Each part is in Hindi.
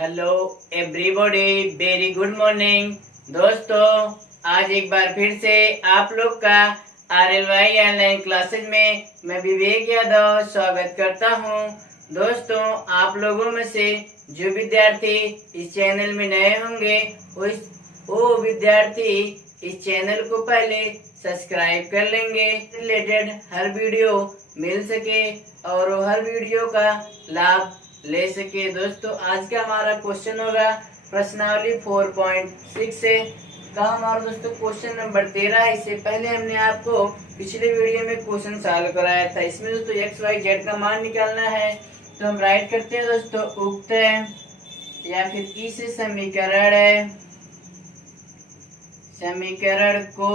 Hello everybody, very good morning दोस्तों। आज एक बार फिर से आप लोग का RLY ऑनलाइन क्लासेज में मैं विवेक यादव स्वागत करता हूं। दोस्तों, आप लोगों में से जो विद्यार्थी इस चैनल में नए होंगे वो विद्यार्थी इस चैनल को पहले सब्सक्राइब कर लेंगे, रिलेटेड हर वीडियो मिल सके और हर वीडियो का लाभ ले सके। दोस्तों, आज का हमारा क्वेश्चन होगा प्रश्नावली 4.6 से का हमारा दोस्तों क्वेश्चन नंबर 13 है। इससे पहले हमने आपको पिछले वीडियो में क्वेश्चन सॉल्व कराया था। इसमें दोस्तों x y z का मान निकालना है, तो हम राइट करते हैं दोस्तों उक्त या फिर इस समीकरण को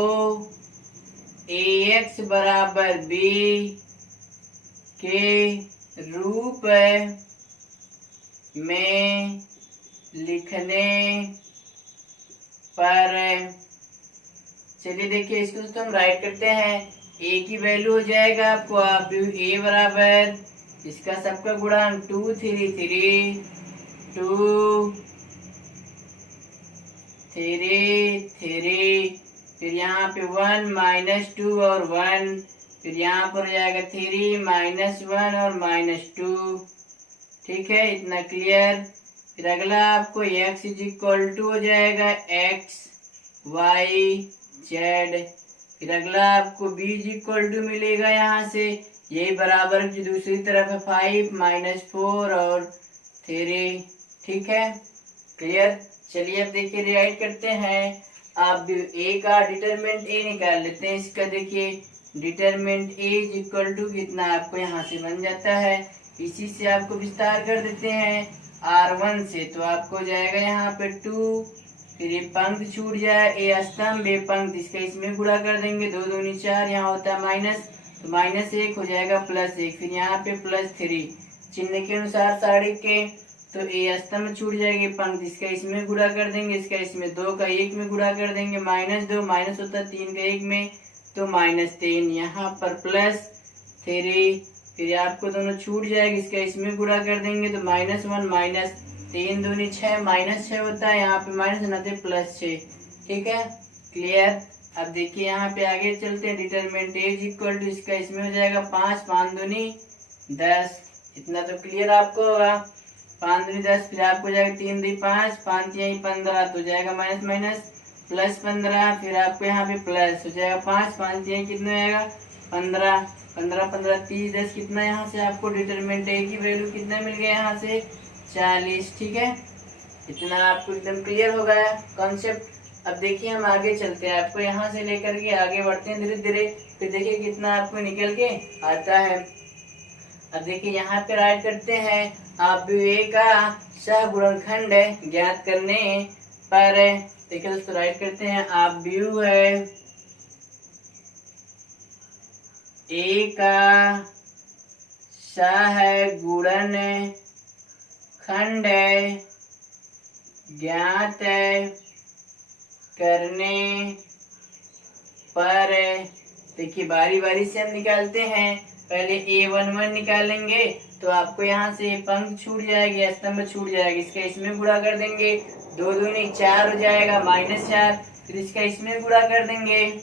ax बराबर b के रूप में लिखने पर, चलिए देखिए इसको तो हम राइट करते हैं। a की वैल्यू हो जाएगा आपको आप a बराबर इसका सबका गुणांक 2 3 3 2 3 3, फिर यहाँ पे 1 -2 और 1, फिर यहाँ पर हो जाएगा 3 -1 और -2। ठीक है, इतना क्लियर। फिर अगला आपको x इज इक्वल टू हो जाएगा x y z। फिर अगला आपको b इज इक्वल टू मिलेगा यहाँ से यही बराबर की दूसरी तरफ है 5 -4 और 3। ठीक है, क्लियर। चलिए अब देखिए राइट करते हैं। आप a का डिटरमिनेंट a निकाल लेते हैं। इसका देखिए determinant a is equal to कितना आपको यहाँ से बन जाता है। इसी से आपको विस्तार कर देते हैं R1 से, तो आपको जाएगा यहाँ पे 2, फिर ये पंक्ति छूट जाए ए स्तंभ ए पंक्ति, इसका इसमें गुणा कर देंगे 2 दूनी 4, यहाँ होता है माइनस, तो -1 हो जाएगा +1, फिर यहाँ पे +3 चिन्ह के अनुसार साड़ी के, तो ए स्तंभ छूट जाएगी पंक्ति, इसका इसमें गुणा कर देंगे, इसका इसमें 2 का 1 में गुणा कर देंगे, -2 माइनस होता है 3 का 1 में, तो -3, यहाँ पर +3, फिर आपको दोनों छूट जाएगी, इसका इसमें गुणा कर देंगे तो -1 -3 दूनी 6 -6 होता है, यहाँ पे माइनस ना +6। ठीक है, क्लियर। अब देखिए यहाँ पे आगे चलते हैं। Determinant a is equal to इसका इसमें हो जाएगा 5 5 दूनी 10, इतना तो क्लियर आपको होगा। 5 दूनी 10, फिर आपको जाएगा 3 दूनी 5 5 यही 15, तो जाएगा -15, फिर आपको यहाँ पे प्लस हो जाएगा 5 5 यही कितना आएगा 15 15 15 30 10, कितना यहाँ से आपको डिटरमिनेंट a की वैल्यू कितना मिल गया यहाँ से 40। ठीक है, इतना आपको एकदम क्लियर हो गया कॉन्सेप्ट। अब देखिए हम आगे चलते हैं, आपको यहाँ से लेकर के आगे बढ़ते हैं धीरे धीरे, फिर देखिए कितना आपको निकल के आता है। अब देखिए यहाँ पे राइट करते हैं। आप a का सहगुणनखंड ज्ञात करने पर, देखिए दोस्तों राइट करते हैं। आप व्यू है a का सहगुणन खंड ज्ञात करने पर, देखिए बारी बारी से हम निकालते हैं। पहले a11 निकालेंगे तो आपको यहाँ से पंक्ति छूट जाएगी, स्तंभ छूट जाएगी, इसका इसमें गुणा कर देंगे 2 दूनी 4 हो जाएगा -4, फिर इसका इसमें गुणा कर देंगे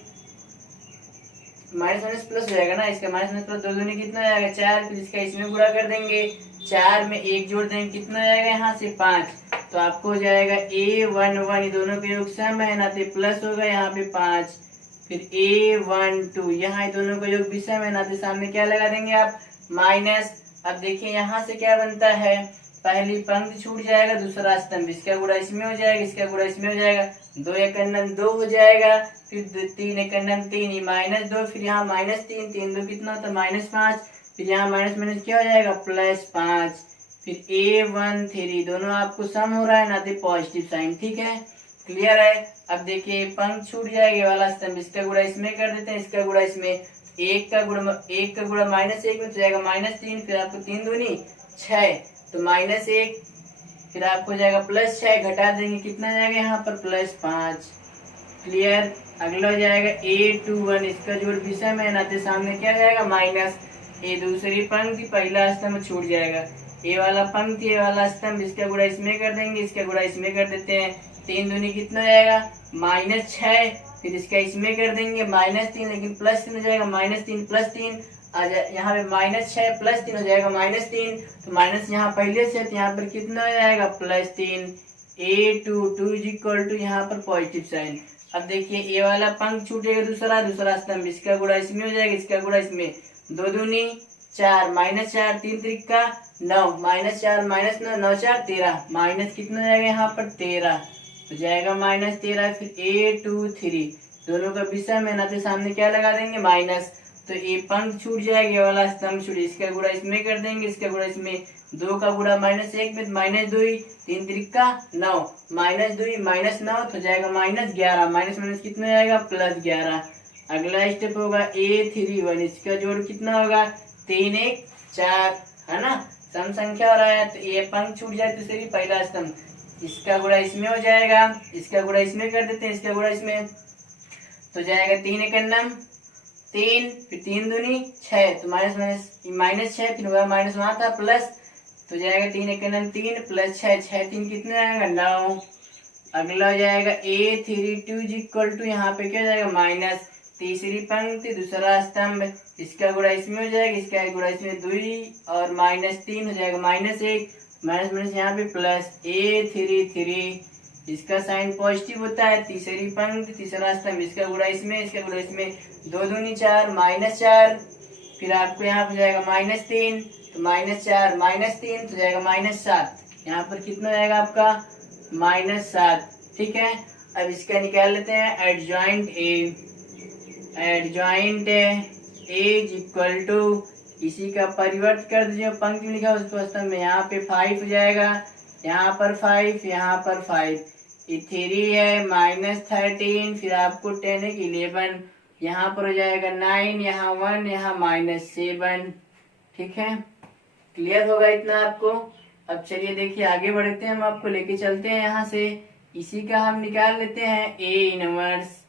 माइनस प्लस हो जाएगा ना, इसका माइनस प्लस 2 दूनी कितना हो जाएगा 4, फिर इसका इसमें गुणा कर देंगे 4 में 1 जोड़ देंगे कितना हो जाएगा यहाँ से 5, तो आपको हो जाएगा a11 ये दोनों के योग सम है ना, तो प्लस होगा यहाँ पे 5, फिर a12 यहाँ दोनों का योग भी सम है ना, तो सामने क्या लगा देंगे आप माइनस। अब देखिए यहाँ से क्या बनता है, पहली पंक्ति छूट जाएगा, दूसरा स्तंभ, इसका गुणा इसमें हो जाएगा, इसका गुणा इसमें हो जाएगा, 2 1 2 हो जाएगा, फिर 3 1 3 -2, फिर यहाँ -3 3 2 कितना होता है -5, फिर यहाँ माइनस क्या हो जाएगा +5, फिर a13 दोनों आपको सम हो रहा है ना, तो पॉजिटिव साइन। ठीक है, क्लियर है। अब देखिए पंक्ति छूट जाएगी वाला स्तंभ, इसका गुणा इसमें कर देते हैं, इसका गुणा इसमें, 1 का गुणा -1 में तो जाएगा -3, फिर आपको 3 दूनी 6, तो -1, फिर आपको जाएगा +6, घटा देंगे कितना जाएगा यहाँ पर +5। क्लियर। अगला हो जाएगा a21, इसका जोड़ विषम है ना, तो सामने क्या जाएगा माइनस, ए दूसरी पंक्ति पहला स्तंभ छूट जाएगा, ए वाला पंक्ति ए वाला स्तंभ, इसका गुणा इसमें कर देंगे, इसका गुणा इसमें कर देते हैं। 3 दूनी कितना हो जाएगा -6, फिर इसका इसमें कर देंगे -3, लेकिन +3 हो जाएगा, -3 + 3 आ जाए, यहाँ पे -6 + 3 हो जाएगा -3, तो माइनस यहाँ पहले से, तो यहाँ पर कितना हो जाएगा +3। A2 = यहाँ पर पॉजिटिव साइन। अब देखिए ए वाला पंख छूटेगा, दूसरा स्तंभ, इसका गुणा इसमें हो जाएगा, इसका गुणा इसमें, 2 दूनी 4, -4 3 त्रिका 9, -4 -9 9 4 13, माइनस कितना हो जाएगा यहाँ पर 13 हो जाएगा -13। फिर A2 दोनों का विषम है ना, तो सामने क्या लगा देंगे माइनस, तो ये पंख छूट जाएगा, ये वाला स्तंभ छूट, इसका गुणा इसमें कर देंगे, इसका गुणा इसमें, 2 का गुणा -1 में -2 3 त्रिका 9, -2 -9 तो जाएगा -11, माइनस कितना जाएगा +11। अगला स्टेप होगा A3 इसका जोड़ कितना होगा 3 1 4, है ना, सम संख्या हो रहा है, तो ये पंख छूट जाए तो सिर्फ पहला स्तंभ, इसका गुणा इसमें हो जाएगा, इसका गुणा इसमें कर देते हैं, इसका गुणा इसमें, तो जाएगा 3 1 9 3, फिर 3 दूनी 6, तो -6, फिर होगा माइनस वहां था प्लस, तो जाएगा 3 1 9 3 + 6 6 3 कितना आएगा 9। अगला हो जाएगा A32 यहाँ पे क्या हो जाएगा माइनस, तीसरी पंक्ति दूसरा स्तंभ, इसका गुणा इसमें हो जाएगा, इसका गुणा इसमें 2 और -3 हो जाएगा -1, माइनस यहाँ पे प्लस, A33 इसका साइन पॉजिटिव होता है, तीसरी पंक्ति तीसरा स्तंभ, इसका गुणा इसमें, इसका गुणा इसमें, 2 दूनी 4 -4, फिर आपको यहाँ पर जाएगा -3, तो -4 -3 तो जाएगा -7, यहाँ पर कितना जाएगा आपका -7। ठीक है, अब इसका निकाल लेते हैं एडजॉइंट A इसी का परिवर्त कर दीजिए, पंक्ति में लिखा उसको स्तंभ में, यहाँ पे 5 हो जाएगा, यहाँ पर 5, यहाँ पर 5, 3 है -13, फिर आपको 10 है 11, यहाँ पर हो जाएगा 9, यहाँ 1, यहाँ -7। ठीक है, क्लियर होगा इतना आपको। अब चलिए देखिए आगे बढ़ते हैं, हम आपको लेके चलते हैं यहाँ से, इसी का हम निकाल लेते हैं A inverse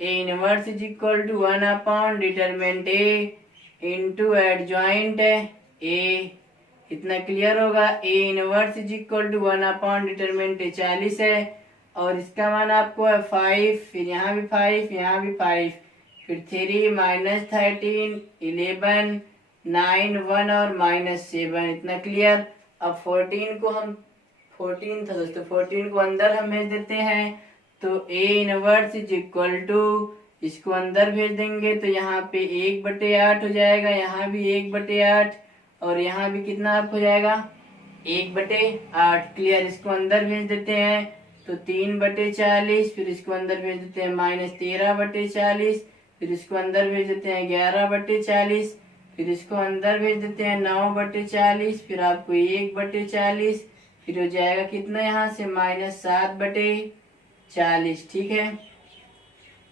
= 1 determinant A into adjoint A, इतना क्लियर होगा। A इनवर्स = 1 डिटरमिनेंट 40 है, और इसका मान आपको है 5, फिर यहाँ भी 5, यहाँ भी 5, फिर 3 -13 11 9 1 और -7, इतना क्लियर। अब 14 को हम 14 था दोस्तों, 14 को अंदर हम भेज देते हैं, तो A इनवर्स = इसको अंदर भेज देंगे, तो यहाँ पे 1/8 हो जाएगा, यहाँ भी 1/8, और यहाँ भी कितना आप हो जाएगा 1/8। क्लियर, इसको अंदर भेज देते हैं, तो 3/40, फिर इसको अंदर भेज देते हैं -13/40, फिर इसको अंदर भेज देते हैं 11/40, फिर इसको अंदर भेज देते हैं 9/40, फिर आपको 1/40, फिर हो जाएगा कितना यहाँ से -7/40। ठीक है,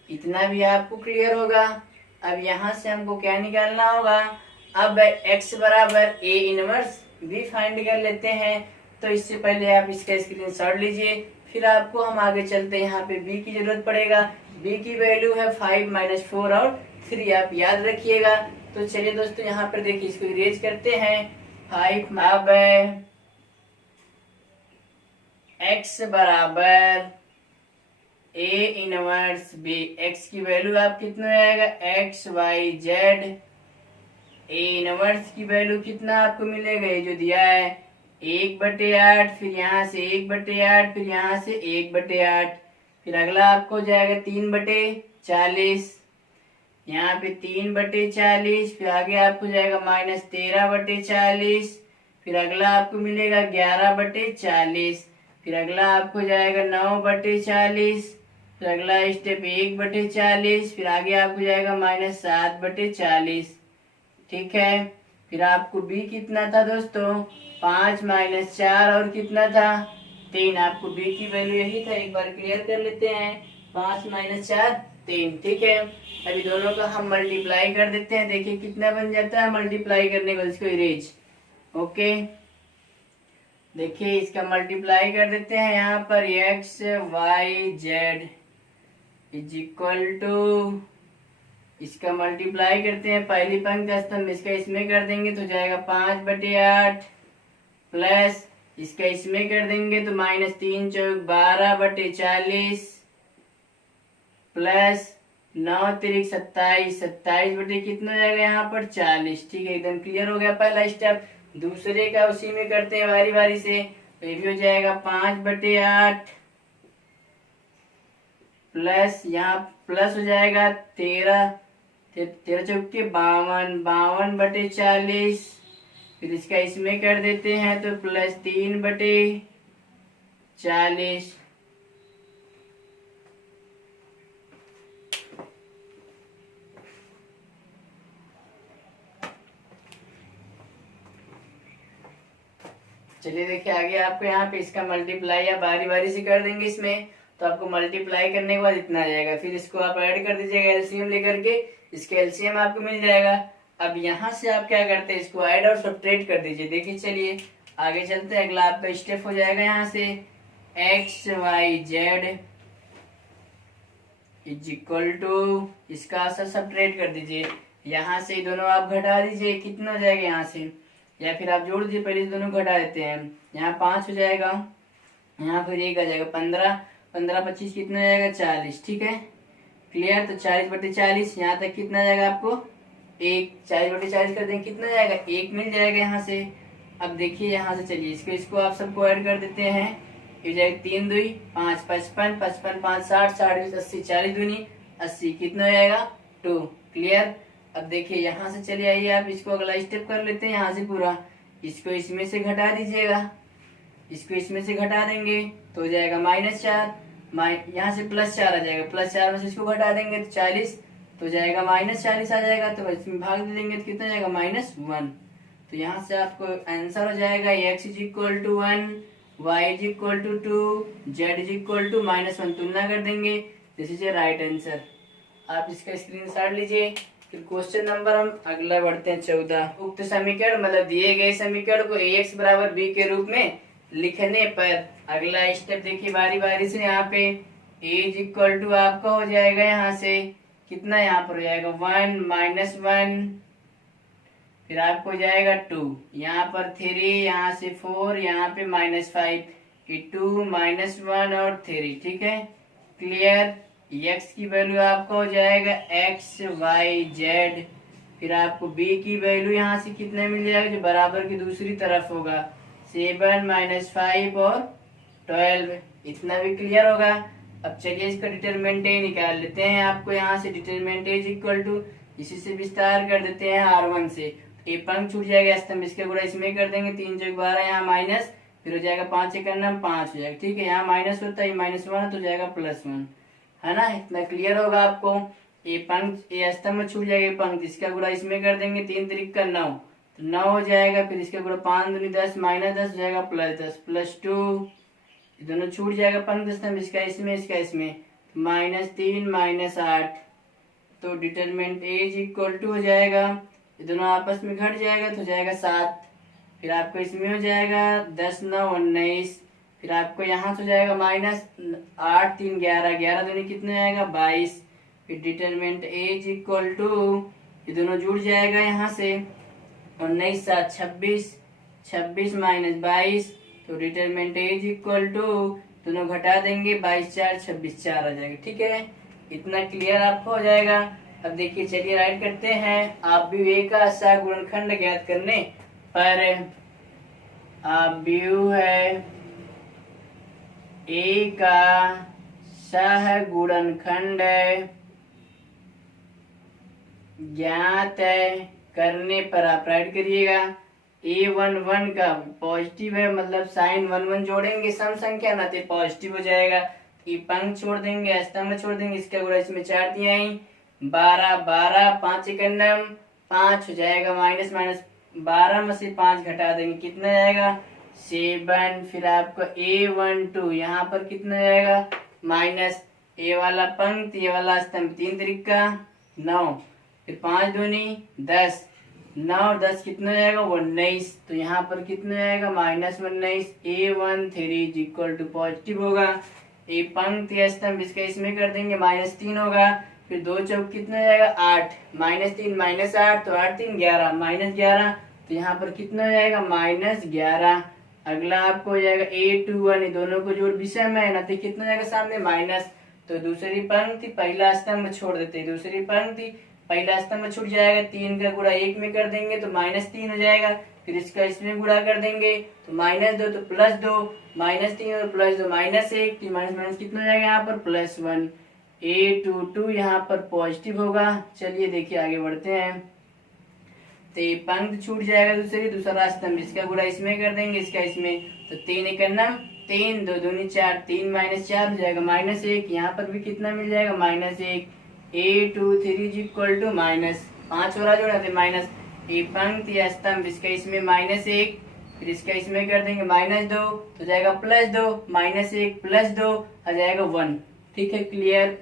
इतना भी आपको क्लियर होगा। अब यहाँ से हमको क्या निकालना होगा, अब x बराबर A इनवर्स भी फाइंड कर लेते हैं, तो इससे पहले आप इसका स्क्रीनशॉट लीजिए, फिर आपको हम आगे चलते हैं, यहाँ पे b की जरूरत पड़ेगा, b की वैल्यू है 5 - 4 और 3, आप याद रखिएगा। तो चलिए दोस्तों यहाँ पर देखिए, इसको इरेज करते हैं, 5 अब x बराबर A इनवर्स B, x की वैल्यू आप कितना आएगा x y z, A inverse की वैल्यू कितना आपको मिलेगा, ये जो दिया है 1/8, फिर यहाँ से 1/8, फिर यहाँ से 1/8, फिर अगला आपको जाएगा 3/40, यहाँ पे 3/40, फिर आगे आपको जाएगा -13/40, फिर अगला आपको मिलेगा 11/40, फिर अगला आपको जाएगा 9/40, फिर अगला स्टेप 1/40, फिर आगे आपको जाएगा -7/40। ठीक है, फिर आपको b कितना था दोस्तों 5 - 4 और कितना था 3, आपको b की वैल्यू यही था, एक बार क्लियर कर लेते हैं, 5 - 4 3। ठीक है, अभी दोनों का हम मल्टीप्लाई कर देते हैं, देखिए कितना बन जाता है मल्टीप्लाई करने के बाद, इसको इरेज। ओके, देखिए इसका मल्टीप्लाई कर देते हैं, यहाँ पर x y z = इसका मल्टीप्लाई करते हैं, पहली पंक्ति का स्तंभ इसका इसमें कर देंगे, तो जाएगा 5/8 प्लस इसका इसमें कर देंगे तो -3 चौक 12/40 प्लस 9 तिरिक 27, 27 कितना हो जाएगा यहाँ पर 40। ठीक है, एकदम क्लियर हो गया पहला स्टेप। दूसरे का उसी में करते हैं बारी बारी से। तो ये भी हो जाएगा 5/8 प्लस यहाँ प्लस हो जाएगा 13, 13 चौके 52, 52/40 फिर इसका इसमें कर देते हैं तो +3/40। चलिए देखिए आगे आपको यहाँ पे इसका मल्टीप्लाई या बारी बारी से कर देंगे इसमें। तो आपको मल्टीप्लाई करने के बाद इतना आ जाएगा, फिर इसको आप ऐड कर दीजिएगा एलसीएम लेकर के, इसके एलसीएम आपको मिल जाएगा। अब यहाँ से आप क्या करते हैं, इसको ऐड और सब्ट्रैक्ट कर दीजिए। देखिए चलिए आगे चलते हैं, अगला आपका स्टेप हो जाएगा यहाँ से XYZ इज इक्वल टू, इसका आंसर सब्ट्रैक्ट कर दीजिए। यहाँ से दोनों आप घटा दीजिए, कितना हो जाएगा यहाँ से, या फिर आप जोड़ दीजिए, पहले दोनों घटा देते हैं। यहाँ 5 हो जाएगा, यहाँ फिर 1 आ जाएगा, 15, 15 25 कितना हो जाएगा 40। ठीक है क्लियर। तो 40/40 यहाँ तक कितना जाएगा आपको 1, 40/40 कर देंगे कितना जाएगा 1 मिल जाएगा यहाँ से। अब देखिए यहाँ से चलिए इसको आप सबको ऐड कर देते हैं। ये जाएगा 3 2 5 55, 55 5 60, 60 20 80, 40 दूनी 80 कितना हो जाएगा 2। क्लियर। अब देखिए यहाँ से चलिए आइए आप इसको अगला स्टेप कर लेते हैं। यहाँ से पूरा इसको इसमें से घटा दीजिएगा, इसको इसमें से घटा देंगे तो हो जाएगा -4, यहाँ से +4 आ जाएगा, +4 में से इसको घटा देंगे तो 40 तो जाएगा -40 आ जाएगा। तो इसमें भाग दे देंगे तो कितना जाएगा -1। तो यहाँ से आपको आंसर हो जाएगा x is equal to 1, y is equal to 2, z is equal to -1। तुलना कर देंगे, this is a right answer. आप इसका स्क्रीनशॉट लीजिए। फिर क्वेश्चन नंबर हम अगला बढ़ते हैं 14। उक्त समीकरण मतलब दिए गए समीकरण को ax बराबर b के रूप में लिखने पर अगला स्टेप देखिए बारी बारी से। यहाँ पे a इज इक्वल टू आपका हो जाएगा यहाँ से कितना, यहाँ पर हो जाएगा 1 -1, फिर आपको हो जाएगा 2, यहाँ पर 3, यहाँ से 4, यहाँ पे -5, 2 -1 और 3। ठीक है क्लियर। x की वैल्यू आपका हो जाएगा XYZ, फिर आपको b की वैल्यू यहाँ से कितना मिल जाएगा जो बराबर की दूसरी तरफ होगा 7 -5 और 12। इतना भी क्लियर होगा। अब चलिए इसका डिटरमिनेंट ए निकाल लेते हैं। आपको यहाँ से determinant A is equal to, इसी से विस्तार कर देते हैं R1 से, ए पंख छूट जाएगा स्तंभ, इसके गुणा इसमें कर देंगे 3 चौक 12, यहाँ माइनस, फिर हो जाएगा 5 1 9 5 हो जाएगा। ठीक है यहाँ माइनस होता है -1 तो जाएगा +1, है ना। इतना क्लियर होगा आपको। ए पंख ए स्तंभ छूट जाएगा पंख, इसका गुणा इसमें कर देंगे 3 3 9 तो 9 हो जाएगा, फिर इसका गुणा 5 दूनी 10 -10 हो जाएगा +10 +2, दोनों छूट जाएगा पंख स्तंभ, इसका इसमें -3 -8। तो determinant A is equal to हो जाएगा, ये दोनों आपस में घट जाएगा तो हो जाएगा 7, फिर आपको इसमें हो जाएगा 10 9 19, फिर आपको यहाँ से हो जाएगा -8 3 11, 11 दूनी कितना जाएगा 22, फिर determinant A is equal to, ये दोनों जुड़ जाएगा यहाँ से 19 7 26, 26 -22, तो determinant A is equal to, दोनों घटा देंगे 22 4 26 4 आ जाएगा। ठीक है इतना क्लियर आपको हो जाएगा। अब देखिए चलिए राइट करते हैं। आप भी ए का सह गुणनखंड ज्ञात करने पर आप व्यू है ए का सह गुणनखंड ज्ञात करने पर आप राइट करिएगा। A11 का पॉजिटिव है मतलब साइन 1 1 जोड़ेंगे, सम संख्या ना तो पॉजिटिव हो जाएगा। ये पंख छोड़ देंगे, स्तंभ छोड़ देंगे, इसका गुणा इसमें 4 दिया 12 12 5 1 9 5 हो जाएगा, माइनस 12 में से 5 घटा देंगे कितना जाएगा 7, फिर आपको A12 यहाँ पर कितना जाएगा माइनस, ए वाला पंक्ति ये वाला स्तंभ 3 3 9, फिर 5 दूनी 10, 9 10 कितना जाएगा 19, तो यहाँ पर कितना जाएगा -19। A13 is equal to positive होगा, ए पंक्ति स्तंभ इसका इसमें कर देंगे -3 होगा, फिर 2 चौक कितना जाएगा 8, -3 -8 तो 8 3 11 -11, तो यहाँ पर कितना जाएगा -11। अगला आपको हो जाएगा A21, ये दोनों को जोड़ विषम है ना, तो कितना हो जाएगा सामने माइनस। तो दूसरी पंक्ति पहला स्तंभ छोड़ देते हैं, दूसरी पंक्ति पहला स्तंभ छूट जाएगा, 3 का गुणा 1 में कर देंगे तो -3 हो जाएगा। फिर इसका इसमें गुणा कर देंगे तो -2 तो +2, -3 और +2 -1, तो माइनस माइनस कितना हो जाएगा यहाँ पर +1। A22 यहाँ पर पॉजिटिव होगा। चलिए देखिए आगे बढ़ते हैं। तो ये पंक्ति छूट जाएगा दूसरी, दूसरा स्तंभ इसका गुणा इसमें कर देंगे, इसका इसमें, तो 3 × 9 3, 2 दूनी 4, 3 - 4 हो जाएगा -1। यहाँ पर भी कितना मिल जाएगा -1। A23 = -5 हो रहा जोड़ा थे माइनस, ये पंक्ति या स्तंभ इसका इसमें -1, फिर इसका इसमें कर देंगे -2 तो जाएगा +2, -1 +2 आ जाएगा 1। ठीक है, क्लियर।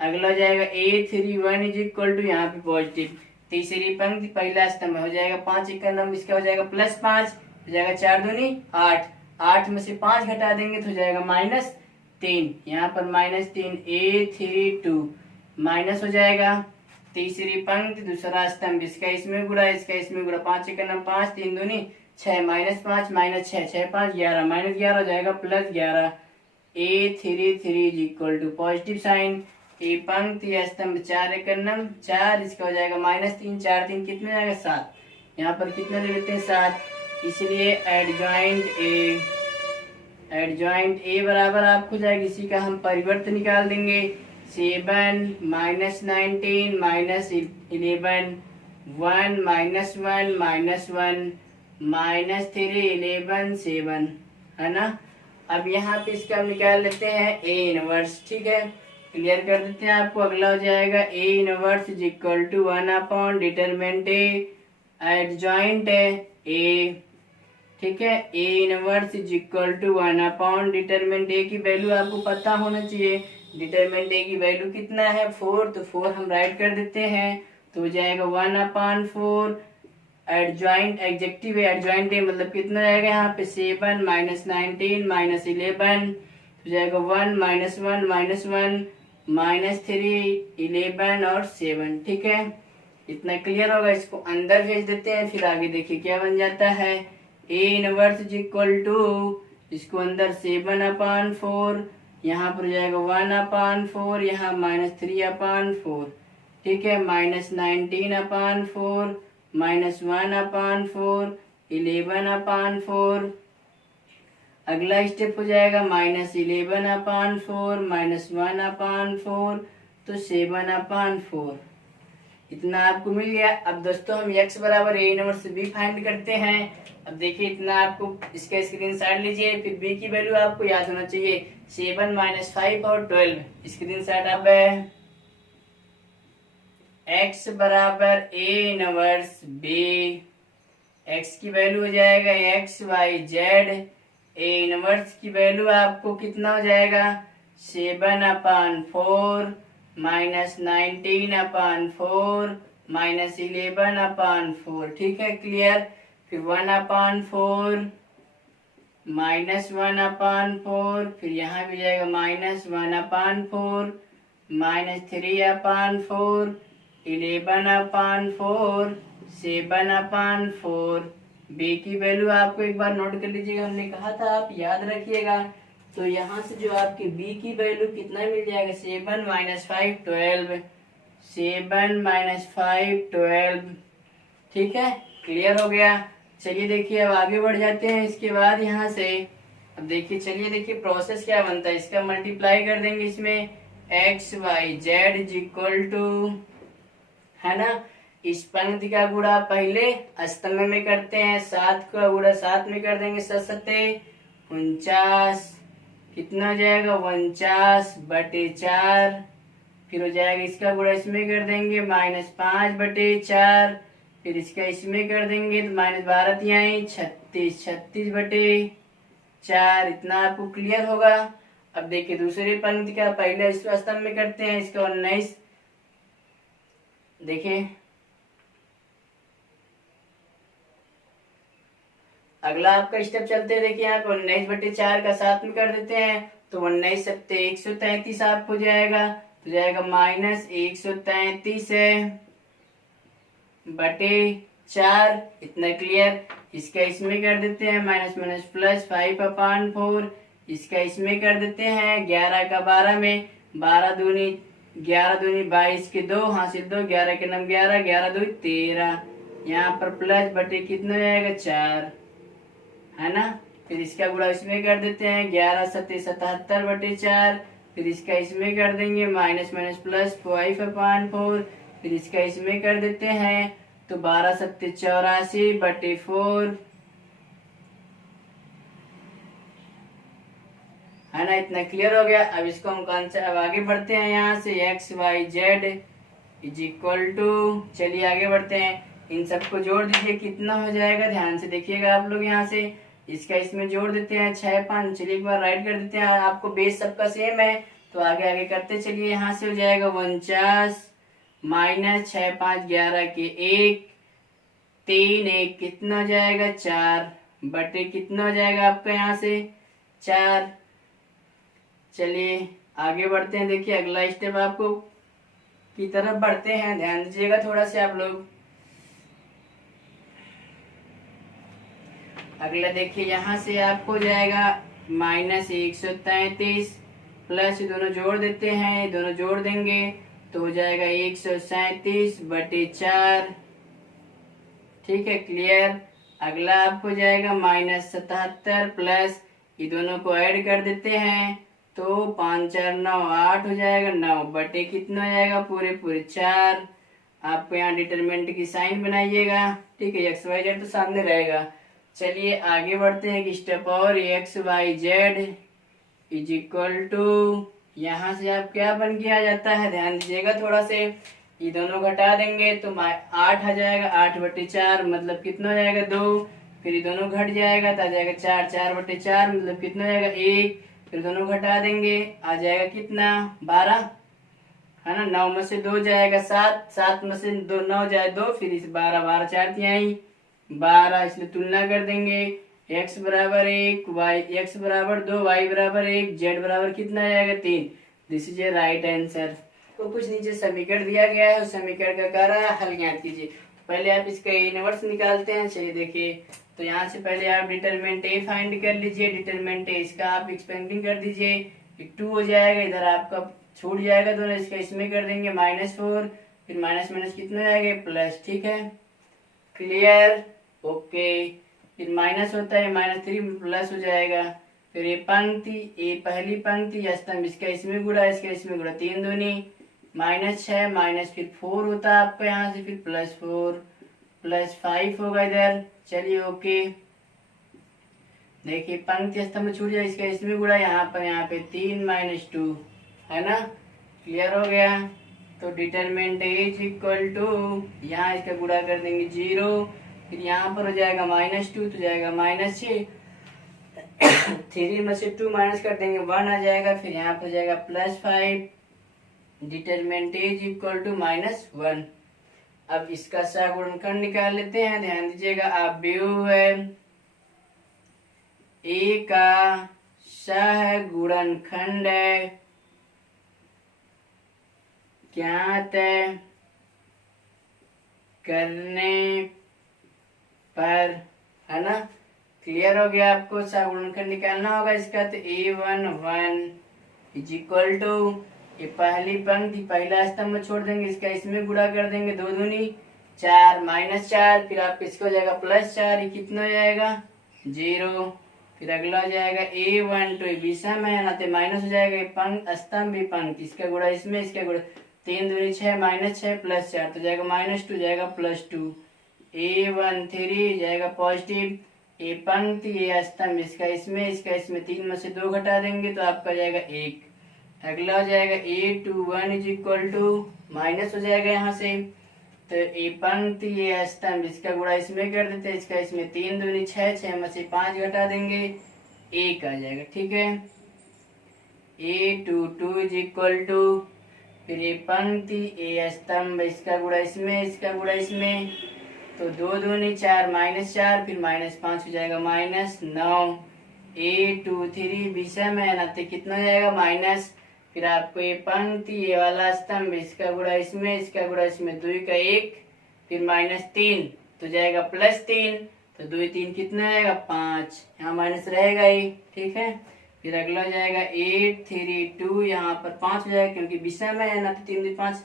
अगला हो जाएगा A31 = यहाँ पे पॉजिटिव, तीसरी पंक्ति पहला स्तंभ हो जाएगा 5 × 9 इसका हो जाएगा +5, हो जाएगा 4 दूनी 8, 8 में से 5 घटा देंगे तो हो जाएगा -3, यहाँ पर -3 A32 माइनस हो जाएगा। तीसरी पंक्ति दूसरा स्तंभ इसका इसमें गुणा, इसका इसमें गुणा, 5 × 9 5, 3 दूनी 6, -5 -6, 6 5 11, -11 हो जाएगा +11। A33 = positive sign. ये पंक्ति या स्तंभ 4 × 9 4, इसका हो जाएगा -3, 4 3 कितने जाएगा 7, यहाँ पर कितना ले लेते हैं 7, इसलिए एडजॉइंट ए बराबर आपको जाएगा, इसी का हम परिवर्तन निकाल देंगे। 7 - 19 - 11 1 - 1 -1 -3 11 7 है ना। अब यहाँ पे इसका हम निकाल लेते हैं A इनवर्स। ठीक है, क्लियर कर देते हैं आपको। अगला हो जाएगा A inverse = 1 determinant A, adjoint है A। ठीक है, A इनवर्स = 1 डिटरमिनेंट A की वैल्यू आपको पता होना चाहिए। डिटरमिनेंट A की वैल्यू कितना है 4, तो 4 हम राइट कर देते हैं, तो हो जाएगा 1/4। एडजॉइंट एडजेक्टिव है, एडजॉइंट है मतलब कितना जाएगा यहाँ पे 7 - 19 -11 तो जाएगा 1 - 1 -1 -3 11 और 7। ठीक है, इतना क्लियर होगा। इसको अंदर भेज देते हैं, फिर आगे देखिए क्या बन जाता है। A इनवर्स = इसको अंदर 7/4, यहाँ पर जाएगा 1/4, यहाँ -3/4। ठीक है, -19/4 -1/4 11/4। अगला स्टेप हो जाएगा -11/4 -1/4 तो 7/4। इतना आपको मिल गया। अब दोस्तों हम x बराबर A इनवर्स B फाइंड करते हैं। अब देखिए इतना आपको इसका स्क्रीनशॉट लीजिए, फिर B की वैल्यू आपको याद होना चाहिए 7 - 5 और 12। स्क्रीनशॉट अब x बराबर A इनवर्स B, x की वैल्यू हो जाएगा XYZ। A इनवर्स की वैल्यू आपको कितना हो जाएगा 7/4 -19/4 -11/4। ठीक है, क्लियर। फिर 1/4 -1/4, फिर यहाँ भी जाएगा -1/4 -3/4 11/4 7/4। बी की वैल्यू आपको एक बार नोट कर लीजिएगा, हमने कहा था आप याद रखिएगा। तो यहाँ से जो आपकी बी की वैल्यू कितना मिल जाएगा 7 - 5 12, 7 - 5 12। ठीक है, क्लियर हो गया। चलिए देखिए अब आगे बढ़ जाते हैं। इसके बाद यहाँ से अब देखिए, चलिए देखिए प्रोसेस क्या बनता है। इसका मल्टीप्लाई कर देंगे इसमें XYZ है ना। इस पंक्ति का गुणा पहले स्तंभ में करते हैं, 7 का गुणा 7 में कर देंगे, 7 7 49 कितना हो जाएगा 49/4। फिर हो जाएगा इसका गुणा इसमें कर देंगे -5/4, फिर इसका इसमें कर देंगे तो -12 यहाँ 36 36/4। इतना आपको क्लियर होगा। अब देखिए दूसरी पंक्ति का पहले स्तंभ में करते हैं, इसका 19। देखिए अगला आपका स्टेप चलते हैं। देखिए यहाँ पे 19/4 का 7 में कर देते हैं तो 19 × 7 = 133 आपको जाएगा, तो जाएगा -133/4। इतना क्लियर। इसका इसमें कर देते हैं माइनस माइनस प्लस 5/4, इसका इसमें कर देते हैं 11 का 12 में, 11 दूनी 22 के 2 हासिल 2, 11 के 9 11, 11 2 13, यहाँ पर प्लस बटे कितना हो जाएगा 4, है ना। फिर इसका गुणा इसमें कर देते हैं 11 सत्ते 77/4, फिर इसका इसमें कर देंगे माइनस माइनस प्लस 5/4, फिर इसका इसमें कर देते हैं तो 12 सत्ते 84/4, है ना। इतना क्लियर हो गया। अब इसको हम आंसर, अब आगे बढ़ते हैं यहाँ से XYZ इज इक्वल टू, चलिए आगे बढ़ते हैं, इन सबको जोड़ दीजिए कितना हो जाएगा, ध्यान से देखिएगा आप लोग। यहाँ से इसका इसमें जोड़ देते हैं 6 5, चलिए एक बार राइट कर देते हैं, आपको बेस सबका सेम है तो आगे आगे करते चलिए। यहाँ से हो जाएगा 49 माइनस 6 5 11 के 1, 3 1 कितना हो जाएगा 4 बटे कितना हो जाएगा आपका यहाँ से 4। चलिए आगे बढ़ते हैं, देखिए अगला स्टेप आपको की तरफ बढ़ते हैं, ध्यान दीजिएगा थोड़ा सा आप लोग। अगला देखिए यहाँ से आपको हो जाएगा माइनस 133 प्लस दोनों जोड़ देते हैं, दोनों जोड़ देंगे तो हो जाएगा 137/4, ठीक है क्लियर। अगला आपको जाएगा माइनस 77 प्लस, ये दोनों को ऐड कर देते हैं तो 5 4 9 8 हो जाएगा, 9 बटे कितना हो जाएगा पूरे पूरे 4। आपको यहाँ डिटरमिनेंट की साइन बनाइएगा, ठीक है, XYZ तो सामने रहेगा। चलिए आगे बढ़ते हैं कि स्टेप और XYZ इज इक्वल टू, यहाँ से आप क्या बन के आ जाता है, ध्यान दीजिएगा थोड़ा से, ये दोनों घटा देंगे तो 8 आ जाएगा, 8/4 मतलब कितना हो जाएगा 2, फिर ये दोनों घट जाएगा तो आ जाएगा 4, 4/4 मतलब कितना हो जाएगा 1, फिर दोनों घटा देंगे आ जाएगा कितना 12, है ना। 9 में से 2 जाएगा 7, 7 में से 2 9 जाए 2, फिर इस 12 12 4 तिहाई 12, इसलिए तुलना कर देंगे x बराबर 1, x बराबर 2, y बराबर 1, z बराबर कितना आएगा 3। This is a right answer. तो कुछ नीचे समीकरण दिया गया है, उस समीकरण का कार्य हल ज्ञात कीजिए। पहले आप इसका इनवर्स निकालते हैं, चलिए देखिए, तो यहाँ से पहले आप डिटरमिनेंट ए फाइंड कर लीजिए, डिटरमिनेंट ए इसका आप एक्सपेंडिंग कर दीजिए, 2 हो जाएगा, इधर आपका छूट जाएगा दोनों, इसका इसमें कर देंगे -4, फिर माइनस माइनस कितना जाएगा प्लस, ठीक है क्लियर ओके। फिर माइनस होता है -3 प्लस हो जाएगा, फिर ये पंक्ति, ये पहली पंक्ति स्तंभ, इसका इसमें गुणा, इसका इसमें गुणा, 3 दूनी -6 माइनस फिर 4 होता है आपका यहाँ से, फिर +4 +5 होगा इधर। चलिए ओके, देखिए पंक्ति स्तंभ छूट जाए, इसका इसमें गुणा, यहाँ पे 3 -2, है ना, क्लियर हो गया। तो determinant A is equal to, यहाँ इसका गुणा कर देंगे 0, फिर यहाँ पर हो जाएगा -2 तो जाएगा -6, 3 में से 2 माइनस कर देंगे 1 आ जाएगा, फिर यहाँ पर जाएगा +5, determinant A is equal to -1। अब इसका सहगुणनखंड निकाल लेते हैं, ध्यान दीजिएगा, आप है ए का सहगुणनखंड है ज्ञात करने पर, है ना, क्लियर हो गया। आपको सहगुणनखंड निकालना होगा इसका, तो A11 इज इक्वल टू, ये पहली पंक्ति पहला स्तंभ छोड़ देंगे, इसका इसमें गुणा कर देंगे, 2 दूनी 4 -4, फिर आप इसको हो जाएगा +4, ये कितना हो जाएगा 0, फिर अगला हो जाएगा A12 विषम है ना, तो माइनस हो जाएगा, पंक्ति स्तंभ भी पंक्ति, इसका गुणा इसमें, इसका गुणा 3 दूनी 6 -6 +4 तो जाएगा -2 जाएगा +2, A13 जाएगा पॉजिटिव, ये पंक्ति ये स्तंभ, इसका इसमें 3 में से 2 घटा देंगे तो आपका जाएगा 1। अगला हो जाएगा A21 is equal to, minus हो जाएगा यहाँ से, तो ये पंक्ति ये स्तंभ, इसका गुणा इसमें कर देते हैं, इसका इसमें 3 दूनी 6, 6 में से 5 घटा देंगे 1 आ जाएगा, ठीक है। A22 इज इक्वल टू, फिर ये पंक्ति ये स्तंभ, इसका गुणा इसमें, तो 2 दूनी 4 -4, फिर -5 हो जाएगा -9, A23 विषम है ना, तो कितना हो जाएगा माइनस, फिर आपको ये पंक्ति ये वाला स्तंभ, इसका गुणा इसमें, इसका गुणा इसमें, 2 का 1, फिर -3 तो जाएगा +3, तो 2 3 कितना आएगा 5, यहाँ माइनस रहेगा ही, ठीक है। फिर अगला हो जाएगा 8 3 2, यहाँ पर 5 हो जाएगा क्योंकि विषम है ना, तो 3 2 5।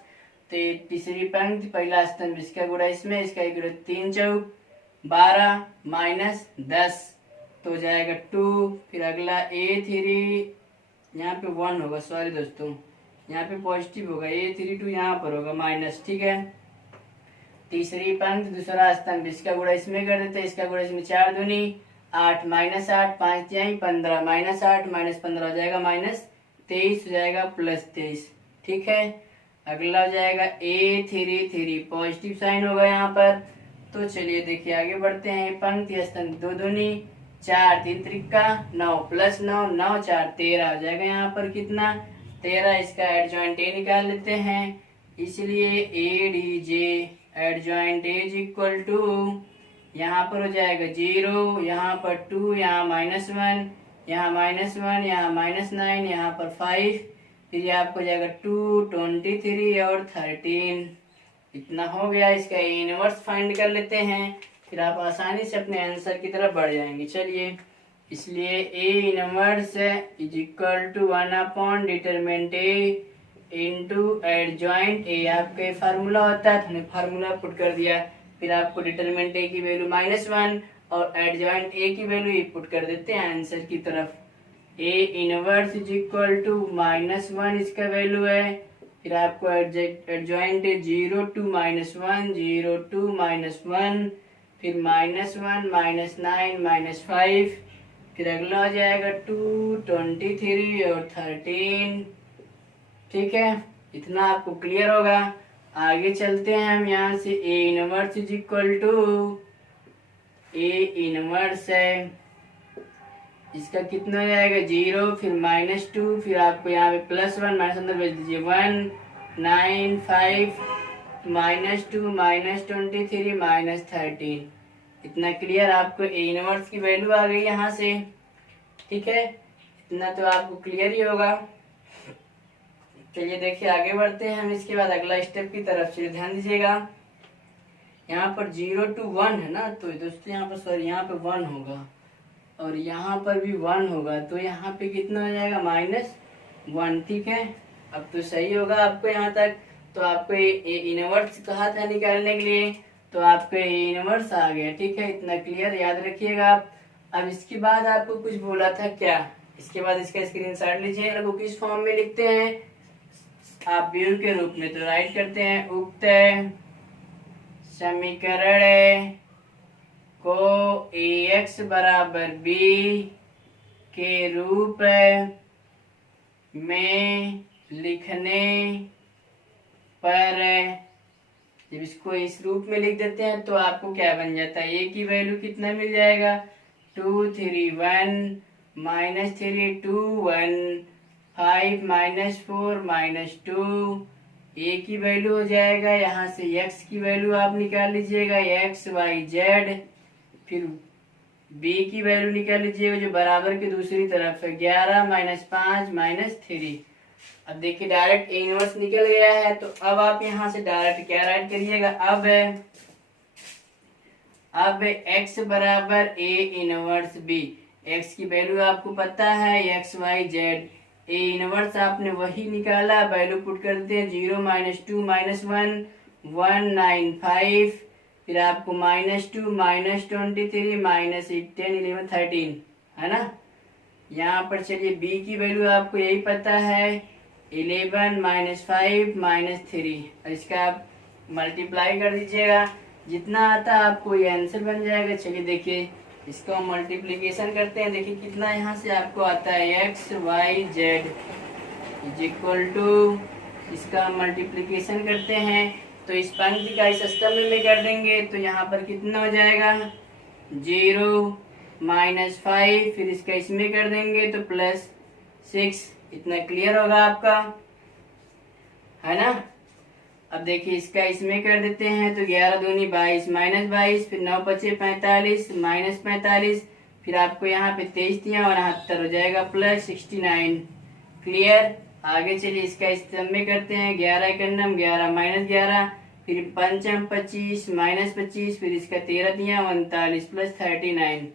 तो तीसरी पंक्ति पहला स्तंभ इसका गुणा इसमें, इसका गुणा 3 चौक 12 माइनस 10 तो हो जाएगा 2। फिर अगला A3, यहाँ पे 1 होगा, सॉरी दोस्तों, यहाँ पे पॉजिटिव होगा, A32 यहाँ पर होगा माइनस, ठीक है। तीसरी पंक्ति दूसरा स्तंभ इसका गुणा इसमें कर देते हैं, इसका गुणा इसमें 4 दूनी 8 माइनस 8 5 जाए 15 माइनस 8 माइनस 15 हो जाएगा माइनस 23 हो जाएगा प्लस 23, ठीक है। अगला हो जाएगा A33 पॉजिटिव साइन होगा यहाँ पर। तो चलिए देखिए आगे बढ़ते हैं। पंक्ति स्तंभ 2 दूनी 4 3 त्रिका 9 प्लस 9 9 4 13 हो जाएगा यहाँ पर कितना 13। इसका एडजॉइंट ए निकाल लेते हैं, इसलिए ADJ adjoint A is equal to, यहाँ पर हो जाएगा 0, यहाँ पर 2, यहाँ -1, यहाँ -1, यहाँ -9, यहाँ पर 5, फिर ये आपको हो जाएगा 2 23 और 13। इतना हो गया। इसका इनवर्स फाइंड कर लेते हैं, फिर आप आसानी से अपने आंसर की तरफ बढ़ जाएंगे। चलिए, इसलिए A inverse is equal to 1 determinant A into adjoint A. आपका फार्मूला होता है, तो हमने फार्मूला पुट कर दिया। फिर आपको डिटरमिनेंट ए की वैल्यू -1 और एडजॉइंट ए की वैल्यू पुट कर देते हैं आंसर की तरफ। A inverse is equal to -1 इसका वैल्यू है। फिर आपको एडजॉइंट 0 2 -1 0 2 -1, फिर -1 -9 -5, फिर अगला हो जाएगा 2 23 और 13, ठीक है। इतना आपको क्लियर होगा। आगे चलते हैं हम यहाँ से। A inverse is equal to, A inverse है इसका कितना हो जाएगा 0, फिर -2, फिर आपको यहाँ पे +1 माइनस अंदर भेज दीजिए 1 9 5 -2 -23 -13। इतना क्लियर, आपको ए इनवर्स की वैल्यू आ गई यहाँ से, ठीक है। इतना तो आपको क्लियर ही होगा। चलिए देखिए आगे बढ़ते हैं हम। इसके बाद अगला स्टेप की तरफ से ध्यान दीजिएगा। यहाँ पर 0 to 1 है ना, तो दोस्तों यहाँ पर सॉरी यहाँ पे 1 होगा और यहाँ पर भी 1 होगा, तो यहाँ पे कितना हो जाएगा -1, ठीक है। अब तो सही होगा आपको यहाँ तक। तो आपको ए इनवर्स कहा था निकालने के लिए, तो आपको ए इनवर्स आ गया, ठीक है। इतना क्लियर याद रखिएगा आप। अब इसके बाद आपको कुछ बोला था क्या, इसके बाद इसका स्क्रीनशॉट लीजिए। इसको किस फॉर्म में लिखते हैं आप, व्यू के रूप में। तो राइट करते हैं, उक्त समीकरण को ax बराबर b के रूप में लिखने पर, जब इसको इस रूप में लिख देते हैं तो आपको क्या बन जाता है, a की वैल्यू कितना मिल जाएगा 2 3 1 -3 2 1 5 -4 -2। a की वैल्यू हो जाएगा, यहाँ से x की वैल्यू आप निकाल लीजिएगा x y z, फिर b की वैल्यू निकाल लीजिएगा जो बराबर की दूसरी तरफ है 11 -5 -3। अब देखिए डायरेक्ट ए इनवर्स निकल गया है, तो अब आप यहाँ से डायरेक्ट क्या राइट करिएगा, अब x बराबर a इनवर्स b। x की वैल्यू आपको पता है x y z, A inverse आपने वही निकाला, वैल्यू पुट कर देते हैं 0 -2 -1 1 9 5, फिर आपको -2 -23 -8 10 11 13 है ना। यहाँ पर चलिए b की वैल्यू आपको यही पता है 11 -5 -3, और इसका आप मल्टीप्लाई कर दीजिएगा, जितना आता है आपको ये आंसर बन जाएगा। चलिए देखिए इसको हम मल्टीप्लीकेशन करते हैं। देखिए कितना यहाँ से आपको आता है x y z is equal to, इसका मल्टीप्लीकेशन करते हैं तो इस पंक्ति का इस स्तंभ में कर देंगे, तो यहाँ पर कितना हो जाएगा 0 -5, फिर इसका इसमें कर देंगे तो +6। इतना क्लियर होगा आपका, है ना। अब देखिए इसका इसमें कर देते हैं तो 11 दूनी 22 -22, फिर 9 बचे 45 -45, फिर आपको यहाँ पे 23 दिया और 69 हो जाएगा +69। क्लियर। आगे चलिए इसका स्तंभ में करते हैं 11 11 -11, फिर पंचम 25 माइनस 25, फिर इसका 13 दिया 39 प्लस 39।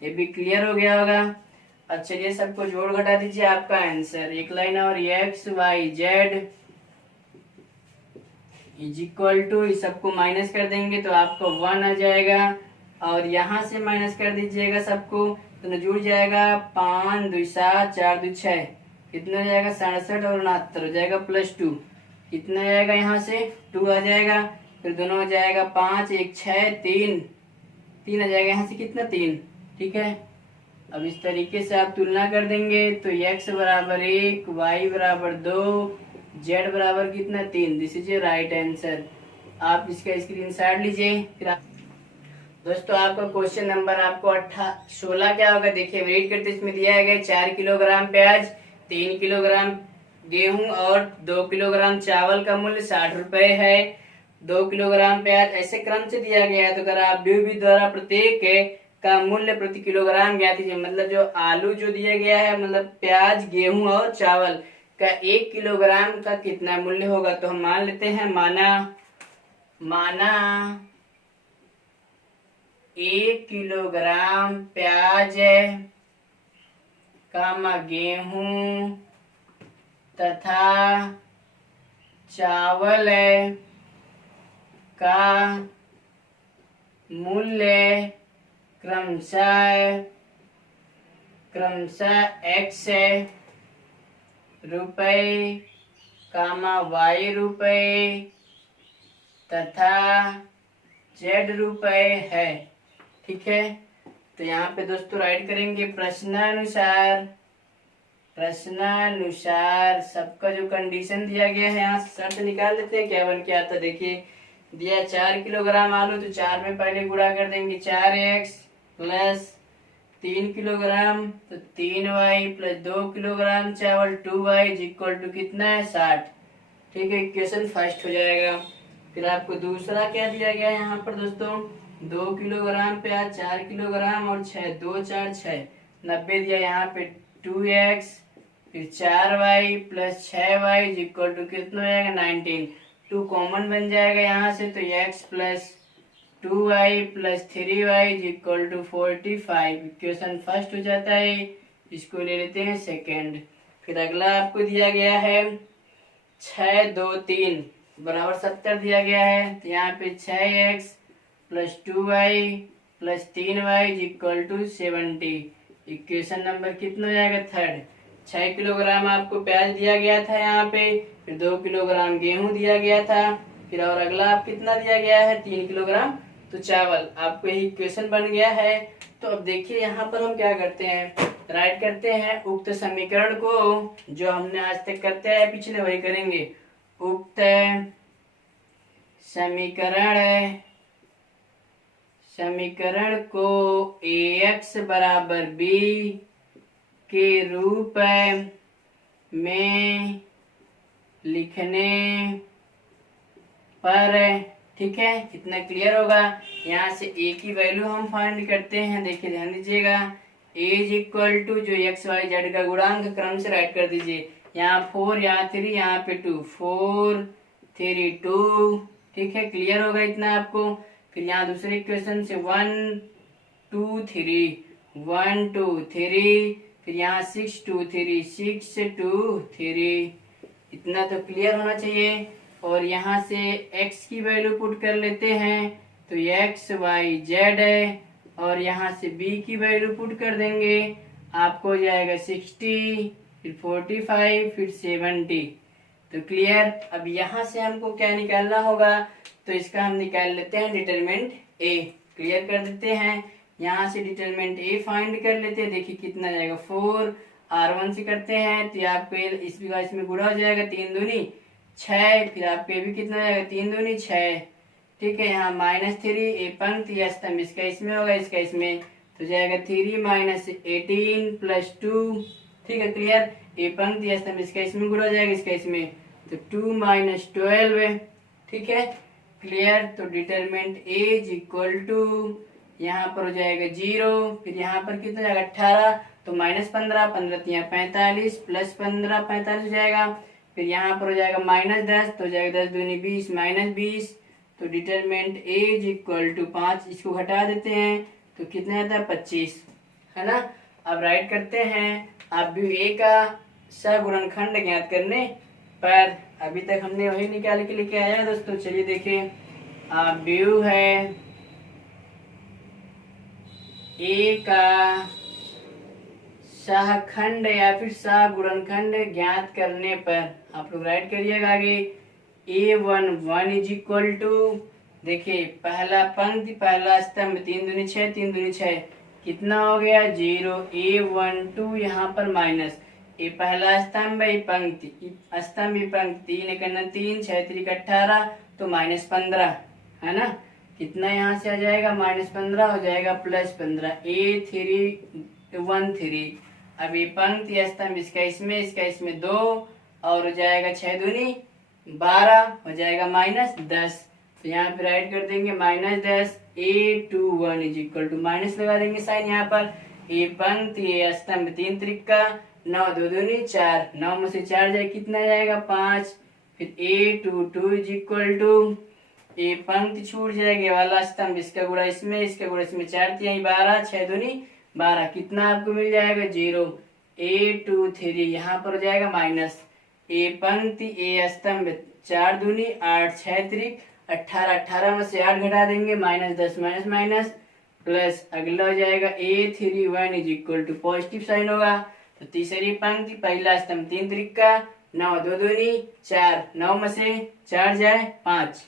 ये भी क्लियर हो गया होगा। अब चलिए सबको जोड़ घटा दीजिए, आपका आंसर एक लाइन और X Y Z is equal to, इस सबको माइनस कर देंगे तो आपको 1 आ जाएगा, और यहाँ से माइनस कर दीजिएगा सबको तो जुड़ जाएगा 5 2 7 4 2 6, कितना हो जाएगा 67 और 69 हो जाएगा प्लस 2, कितना आएगा यहाँ से 2 आ जाएगा, फिर दोनों हो जाएगा 5 1 6 3 आ जाएगा यहाँ से कितना 3। ठीक है, अब इस तरीके से आप तुलना कर देंगे तो x बराबर 1, y बराबर 2, z बराबर कितना 3। This is a right answer. आप इसका स्क्रीनशॉट लीजिए। फिर दोस्तों आपका क्वेश्चन नंबर आपको 16 क्या होगा, देखिए रीड करते इसमें दिया है 4 किलोग्राम प्याज, 3 किलोग्राम गेहूं और 2 किलोग्राम चावल का मूल्य 60 रुपए है। 2 किलोग्राम प्याज ऐसे क्रम से दिया गया है, तो अगर आप डी द्वारा प्रत्येक का मूल्य प्रति किलोग्राम ज्ञात कीजिए। मतलब जो आलू जो दिया गया है, मतलब प्याज गेहूं और चावल का 1 किलोग्राम का कितना मूल्य होगा, तो हम मान लेते हैं माना 1 किलोग्राम प्याज कामा गेहूं तथा चावल का मूल्य क्रमशः x रुपए कामा y रुपए तथा z रुपए है। ठीक है, तो यहाँ पे दोस्तों राइट करेंगे प्रश्नानुसार सबका जो कंडीशन दिया गया है, यहाँ शर्त निकाल लेते हैं क्या बन के आता। देखिए दिया 4 किलोग्राम आलू, तो 4 में पहले गुणा कर देंगे 4x प्लस 3 किलोग्राम तो 3y प्लस 2 किलोग्राम चावल 2y इज इक्वल टू कितना है 60। ठीक है, इक्वेशन फर्स्ट हो जाएगा। फिर आपको दूसरा क्या दिया गया है यहाँ पर दोस्तों, 2 किलोग्राम प्याज 4 किलोग्राम और 6 2 4 6 90 दिया, यहाँ पे 2x फिर 4y plus 6y is equal to कितना हो जाएगा 19। 2 कॉमन बन जाएगा यहाँ से, तो x plus 2y plus 3y is equal to 45। Equation first हो जाता है, इसको ले लेते हैं सेकेंड। फिर अगला आपको दिया गया है 6 2 3 बराबर 70 दिया गया है, तो यहाँ पे 6x plus 2y plus 3y is equal to 70। Equation number कितना हो जाएगा थर्ड। 6 किलोग्राम आपको प्याज दिया गया था यहाँ पे, फिर 2 किलोग्राम गेहूं दिया गया था, फिर और अगला आप कितना दिया गया है 3 किलोग्राम तो चावल, आपको यही इक्वेशन बन गया है। तो अब देखिए यहाँ पर हम क्या करते हैं, राइट करते हैं उक्त समीकरण को, जो हमने आज तक करते हैं पिछले वही करेंगे। उक्त समीकरण को ax बराबर b के रूप में लिखने पर, ठीक है, कितना क्लियर होगा। यहाँ से a की वैल्यू हम फाइंड करते हैं। देखिए ध्यान दीजिएगा, a इज इक्वल टू जो x y z का गुणांक क्रम से राइट कर दीजिए। यहाँ 4 यहाँ 3 यहाँ पे 2, 4 3 2। ठीक है, क्लियर होगा इतना आपको। फिर यहाँ दूसरे इक्वेशन से 1 2 3 1 2 3, फिर यहाँ 6 2 3 6 2 3, इतना तो क्लियर होना चाहिए। और यहाँ से x की वैल्यू पुट कर लेते हैं, तो x y z है, और यहाँ से b की वैल्यू पुट कर देंगे, आपको हो जाएगा 60 फिर 45 फिर 70। तो क्लियर। अब यहाँ से हमको क्या निकालना होगा, तो इसका हम निकाल लेते हैं डिटरमिनेंट a। क्लियर कर देते हैं, यहाँ से डिटरमिनेंट a फाइंड कर लेते हैं। देखिए कितना जाएगा 4 r1 से करते हैं, तो आपको इसमें गुणा हो जाएगा 3 दूनी 6, फिर आपको ये भी कितना जाएगा 3 दूनी 6। ठीक है, यहाँ -3 ए पंक्ति या स्तंभ, इसका इसमें होगा इसका इसमें, तो जाएगा 3 माइनस 18 प्लस 2। ठीक है, क्लियर। ए पंक्ति या स्तंभ, इसका इसमें गुणा हो जाएगा इसका इसमें, तो 2 माइनस 12। ठीक है, क्लियर। तो determinant A is equal to यहाँ पर हो जाएगा 0, फिर यहाँ पर कितना जाएगा 18, तो -15 15 45 प्लस 15 45 हो जाएगा, फिर यहाँ पर हो जाएगा -10, तो हो जाएगा 10 दूनी 20 -20, तो determinant A is equal to 5, इसको घटा देते हैं तो कितना आता है 25, है ना। अब राइट करते हैं। आप भी ए का सगुणनखंड ज्ञात करने पर अभी तक हमने वही निकाल के लेके आया है दोस्तों। चलिए देखें, आप व्यू है ए का सहखंड या फिर सगुणनखंड ज्ञात करने पर आप लोग राइट करिएगा आगे। A11 इज इक्वल टू, देखिए पहला पंक्ति पहला स्तंभ 3 दूनी 6, 3 दूनी 6, कितना हो गया 0। A12 यहाँ पर माइनस, ये पहला स्तंभ है, पंक्ति स्तंभ पंक्ति 3 करना 3, 6 3 18 तो -15, है ना। कितना यहाँ से आ जाएगा -15 हो जाएगा +15, A313। अब ये पंक्ति स्तंभ इसका इसमें 2 और हो जाएगा 6 दूनी 12 हो जाएगा -10, तो यहाँ पे राइट कर देंगे -10। A21 is equal to minus लगा देंगे साइन यहाँ पर। ये पंक्ति ये स्तंभ 3 त्रिका 9 2 दूनी 4, 9 में से 4 जाए कितना जाएगा 5। फिर A22 इज इक्वल टू, ये पंक्ति छूट जाएगी वाला स्तंभ इसका गुणा इसमें 4 3 12, 6 दूनी 12, कितना आपको मिल जाएगा 0। A23 यहाँ पर हो जाएगा माइनस, ए पंक्ति ए स्तंभ 4 दूनी 8, 6 त्रिक 18, 18 में से 8 घटा देंगे -10 माइनस प्लस, अगला हो जाएगा A31 is equal to positive sign होगा। तो तीसरी पंक्ति पहला स्तंभ 3 त्रिका 9 2 दूनी 4, 9 में से 4 जाए 5,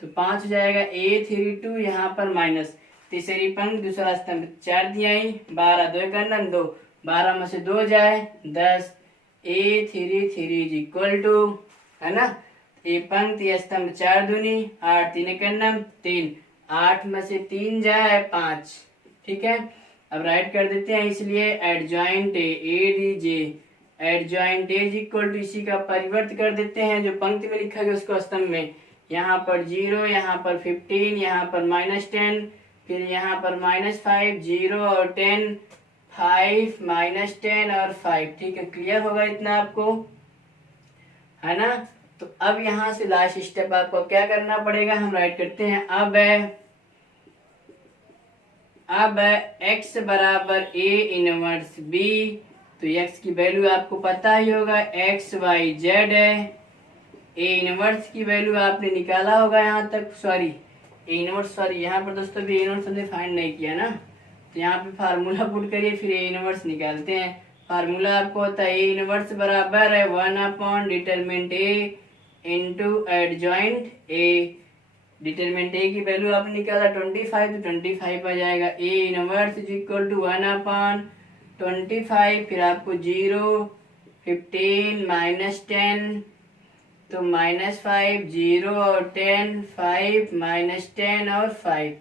तो 5 हो जाएगा। A32 यहाँ पर माइनस, तीसरी पंक्ति दूसरा स्तंभ 4 दिया 12, 2 करना 2, 12 में से 2 जाए 10। A33 इज इक्वल टू, है ना, ये पंक्ति स्तंभ 4 दूनी 8, 3 करना 3, 8 में से 3 जाए 5, ठीक है। अब राइट कर देते हैं, इसलिए adjoint A adjoint is equal to, इसी का परिवर्त कर देते हैं जो पंक्ति में लिखा गया उसको स्तंभ में। यहाँ पर 0, यहाँ पर 15, यहाँ पर -10, फिर यहाँ पर -5, 0 और 10, 5 -10 और 5, ठीक है। क्लियर होगा इतना आपको, है ना। तो अब यहाँ से लास्ट स्टेप आपको क्या करना पड़ेगा, हम राइट करते हैं। अब x बराबर a इनवर्स b, तो x की वैल्यू आपको पता ही होगा x y z है। a इनवर्स की वैल्यू आपने निकाला होगा यहाँ तक, सॉरी यहाँ पर दोस्तों भी इनवर्स हमने फाइंड नहीं किया ना, तो यहाँ पे फार्मूला पुट करिए फिर a इनवर्स निकालते हैं। फार्मूला आपको होता है a इनवर्स बराबर है 1 determinant a into adjoint a। Determinant a की वैल्यू आपने निकाला 25, तो 25 आ जाएगा। a inverse is equal to 1/25, फिर आपको 0 15 -10, तो -5 0 और 10, 5 -10 और 5,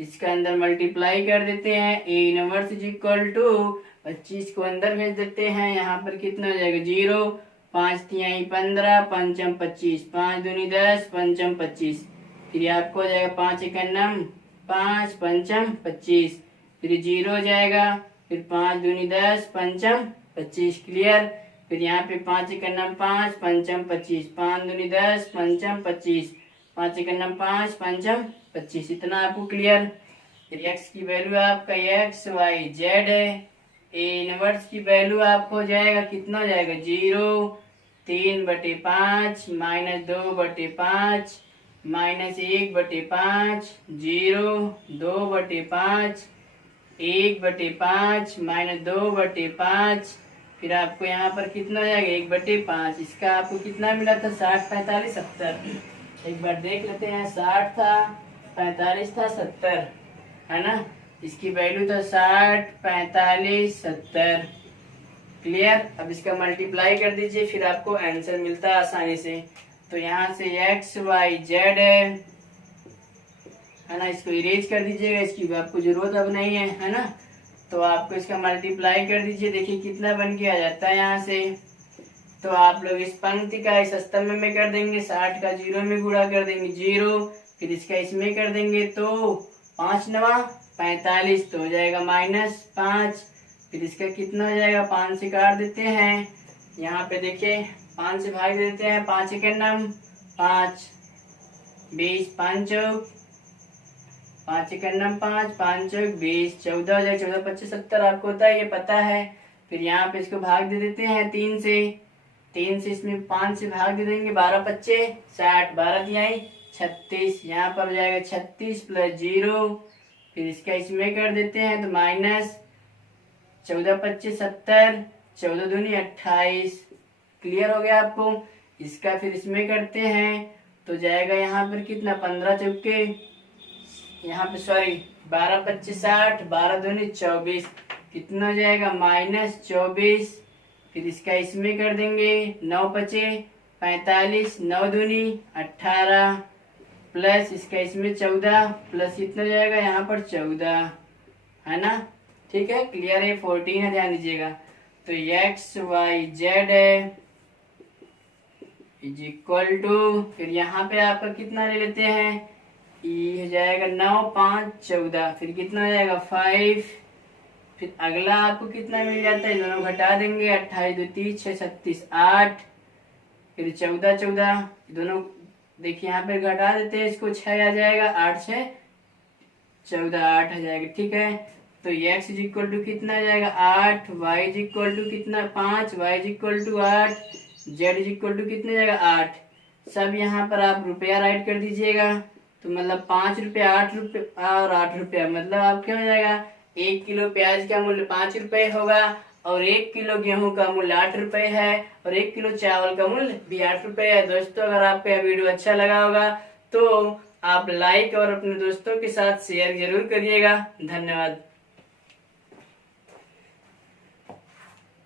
इसका अंदर मल्टीप्लाई कर देते हैं। a inverse is equal to 25 को अंदर भेज देते हैं, यहाँ पर कितना हो जाएगा 0, 5 3 15, 5 25, 5 दूनी 10, 5 25, फिर आपको हो जाएगा 5 1 5, 5 25, फिर 0 हो जाएगा, फिर 5 दूनी 10, 5 25, क्लियर। फिर यहाँ पे 5 1 5, 5 25, 5 दूनी 10, 5 25, 5 1 5, 5 25, इतना आपको क्लियर। फिर x की वैल्यू आपका x y z है। a इनवर्स की वैल्यू आपको हो जाएगा कितना हो जाएगा 0, 3/5 -2/5 -1/5, 0 2/5 1/5 -2/5, फिर आपको यहाँ पर कितना हो जाएगा 1/5। इसका आपको कितना मिला था 60 45 70, एक बार देख लेते हैं। 60 था, 45 था, 70, है ना। इसकी वैल्यू था 60 45 70, क्लियर। अब इसका मल्टीप्लाई कर दीजिए, फिर आपको आंसर मिलता है आसानी से। तो यहाँ से x y z है ना, इसको इरेज कर दीजिएगा, इसकी आपको जरूरत अब नहीं है ना। तो आपको इसका मल्टीप्लाई कर दीजिए, देखिए कितना बन के आ जाता है यहाँ से। तो आप लोग इस पंक्ति का इस स्तंभ में कर देंगे, 60 का 0 में गुणा कर देंगे 0, फिर इसका इसमें कर देंगे तो 5 9 45, तो हो जाएगा -5, फिर इसका कितना हो जाएगा 5 से काट देते हैं, यहाँ पे देखिए 5 से भाग देते हैं, 5 1 5, 20, 5 चौक 5 एक 5, 5 चौक 20, 14 हो जाए, 14 25 70 आपको होता है, ये पता है। फिर यहाँ पे इसको भाग दे देते हैं 3 से, 3 से इसमें 5 से भाग दे देंगे, 12 25 60, 12 दिया 36, यहाँ पर हो जाएगा 36 प्लस 0, फिर इसका इसमें कर देते हैं तो माइनस 14 25 70, 14 दूनी 28। क्लियर हो गया आपको। इसका फिर इसमें करते हैं तो जाएगा यहाँ पर कितना 15 चौके, यहाँ पे सॉरी 12 25 60, 12 दूनी 24, कितना हो जाएगा -24। फिर इसका इसमें कर देंगे 9 पचे 45, 9 दूनी 18 प्लस इसका इसमें 14 प्लस इतना जाएगा यहाँ पर 14, है ना। ठीक है, क्लियर है। 14 है, ध्यान दीजिएगा। तो एक्स वाई जेड है इज इक्वल टू, फिर यहाँ पे आपका कितना ले लेते हैं, ई हो जाएगा 9 5 14, फिर कितना हो जाएगा 5, फिर अगला आपको कितना मिल जाता है, दोनों घटा देंगे 28 2 30 6 36 8, फिर 14 14 दोनों देखिए यहाँ पे घटा देते हैं, इसको 6 आ जाएगा, 8 6 14 8 आ जाएगा। ठीक है, तो x इज इक्वल टू कितना आ जाएगा 8, y इज इक्वल टू कितना 5, y is equal to 8, z is equal to कितना जाएगा 8। सब यहाँ पर आप रुपया राइट कर दीजिएगा, तो मतलब 5 रुपया 8 रुपया और 8 रुपया, मतलब आप क्या हो जाएगा 1 किलो प्याज का मूल्य 5 रुपए होगा और 1 किलो गेहूं का मूल्य 8 रुपए है और 1 किलो चावल का मूल्य भी 8 रुपए है। दोस्तों, अगर आपको यह वीडियो अच्छा लगा होगा तो आप लाइक और अपने दोस्तों के साथ शेयर जरूर करिएगा। धन्यवाद।